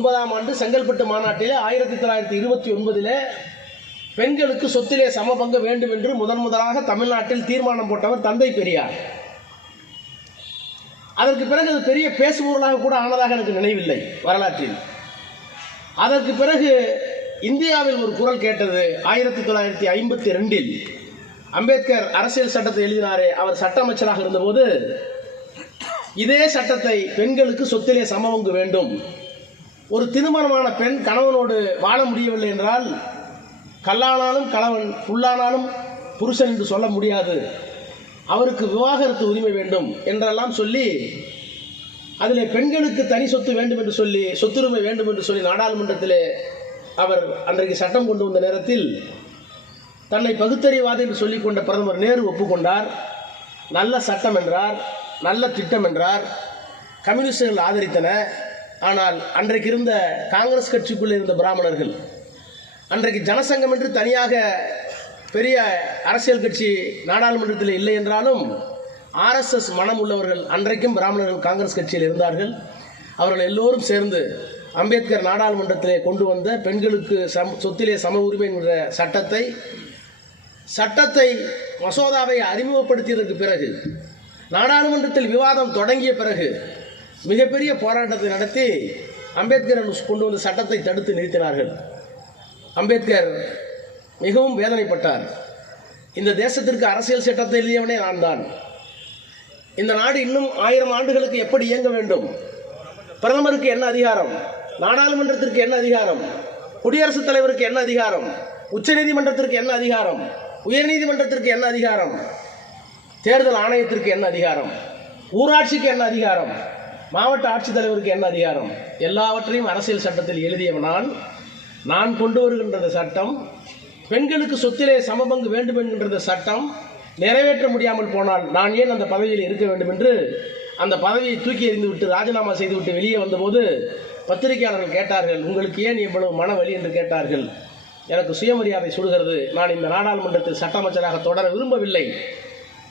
ஒன்பதாம் ஆண்டு செங்கல்பட்டு மாநாட்டிலே ஆயிரத்தி தொள்ளாயிரத்தி இருபத்தி ஒன்பதில் பெண்களுக்கு சொத்திலே சமபங்கு வேண்டும் என்று முதன் முதலாக தமிழ்நாட்டில் தீர்மானம் போட்டவர் தந்தை பெரியார். அதற்கு பிறகு அது பெரிய பேசுபொருளாக கூட ஆனதாக எனக்கு நினைவில்லை வரலாற்றில். அதற்கு பிறகு இந்தியாவில் ஒரு குரல் கேட்டது ஆயிரத்தி தொள்ளாயிரத்தி ஐம்பத்தி ரெண்டில். அம்பேத்கர் அரசியல் சட்டத்தை எழுதினாரே அவர் சட்ட அமைச்சராக இருந்தபோது இதே சட்டத்தை பெண்களுக்கு சொத்திலே சமபங்கு வேண்டும். ஒரு திருமணமான பெண் கணவனோடு வாழ முடியவில்லை என்றால் கல்லானாலும் கணவன் புல்லானாலும் புருஷன் என்று சொல்ல முடியாது. அவருக்கு விவாகரத்து உரிமை வேண்டும் என்றெல்லாம் சொல்லி அதில் பெண்களுக்கு தனி சொத்து வேண்டும் என்று சொல்லி சொத்துரிமை வேண்டும் என்று சொல்லி நாடாளுமன்றத்திலே அவர் அன்றைக்கு சட்டம் கொண்டு வந்த நேரத்தில் தன்னை பகுத்தறிவாதி என்று சொல்லிக் கொண்ட பிரதமர் நேரு ஒப்புக்கொண்டார். நல்ல சட்டம் என்றார் நல்ல திட்டம் என்றார் கம்யூனிஸ்டுகள் ஆதரித்தன. ஆனால் அன்றைக்கு இருந்த காங்கிரஸ் கட்சிக்குள்ளே இருந்த பிராமணர்கள் அன்றைக்கு ஜனசங்கம் என்று தனியாக பெரிய அரசியல் கட்சி நாடாளுமன்றத்தில் இல்லை என்றாலும் ஆர்எஸ்எஸ் மனம் உள்ளவர்கள் அன்றைக்கும் பிராமணர்கள் காங்கிரஸ் கட்சியில் இருந்தார்கள். அவர்கள் எல்லோரும் சேர்ந்து அம்பேத்கர் நாடாளுமன்றத்திலே கொண்டு வந்த பெண்களுக்கு சம் சொத்திலே சம உரிமை என்ற சட்டத்தை சட்டத்தை மசோதாவை அறிமுகப்படுத்தியதற்கு பிறகு நாடாளுமன்றத்தில் விவாதம் தொடங்கிய பிறகு மிகப்பெரிய போராட்டத்தை நடத்தி அம்பேத்கர் கொண்டு வந்த சட்டத்தை தடுத்து நிறுத்தினார்கள். அம்பேத்கர் மிகவும் வேதனைப்பட்டார். இந்த தேசத்திற்கு அரசியல் சட்டத்தை எழுதியவனே நான் தான் இந்த நாடு இன்னும் ஆயிரம் ஆண்டுகளுக்கு எப்படி இயங்க வேண்டும்? பிரதமருக்கு என்ன அதிகாரம்? நாடாளுமன்றத்திற்கு என்ன அதிகாரம்? குடியரசுத் தலைவருக்கு என்ன அதிகாரம்? உச்சநீதிமன்றத்திற்கு என்ன அதிகாரம்? உயர்நீதிமன்றத்திற்கு என்ன அதிகாரம்? தேர்தல் ஆணையத்திற்கு என்ன அதிகாரம்? ஊராட்சிக்கு என்ன அதிகாரம்? மாவட்ட ஆட்சித்தலைவருக்கு என்ன அதிகாரம்? எல்லாவற்றையும் அரசியல் சட்டத்தில் எழுதியவனால் நான் நான் கொண்டு வருகின்ற இந்த சட்டம் பெண்களுக்கு சொத்திலே சமபங்கு வேண்டும் என்கின்ற சட்டம் நிறைவேற்ற முடியாமல் போனால் நான் ஏன் அந்த பதவியில் இருக்க வேண்டும் என்று அந்த பதவியை தூக்கி எறிந்துவிட்டு ராஜினாமா செய்துவிட்டு வெளியே வந்தபோது பத்திரிகையாளர்கள் கேட்டார்கள் உங்களுக்கு ஏன் இவ்வளவு மனவலி என்று கேட்டார்கள். எனக்கு சுயமரியாதை சுடுகிறது. நான் இந்த நாடாளுமன்றத்தில் சட்ட அமைச்சராக தொடர விரும்பவில்லை.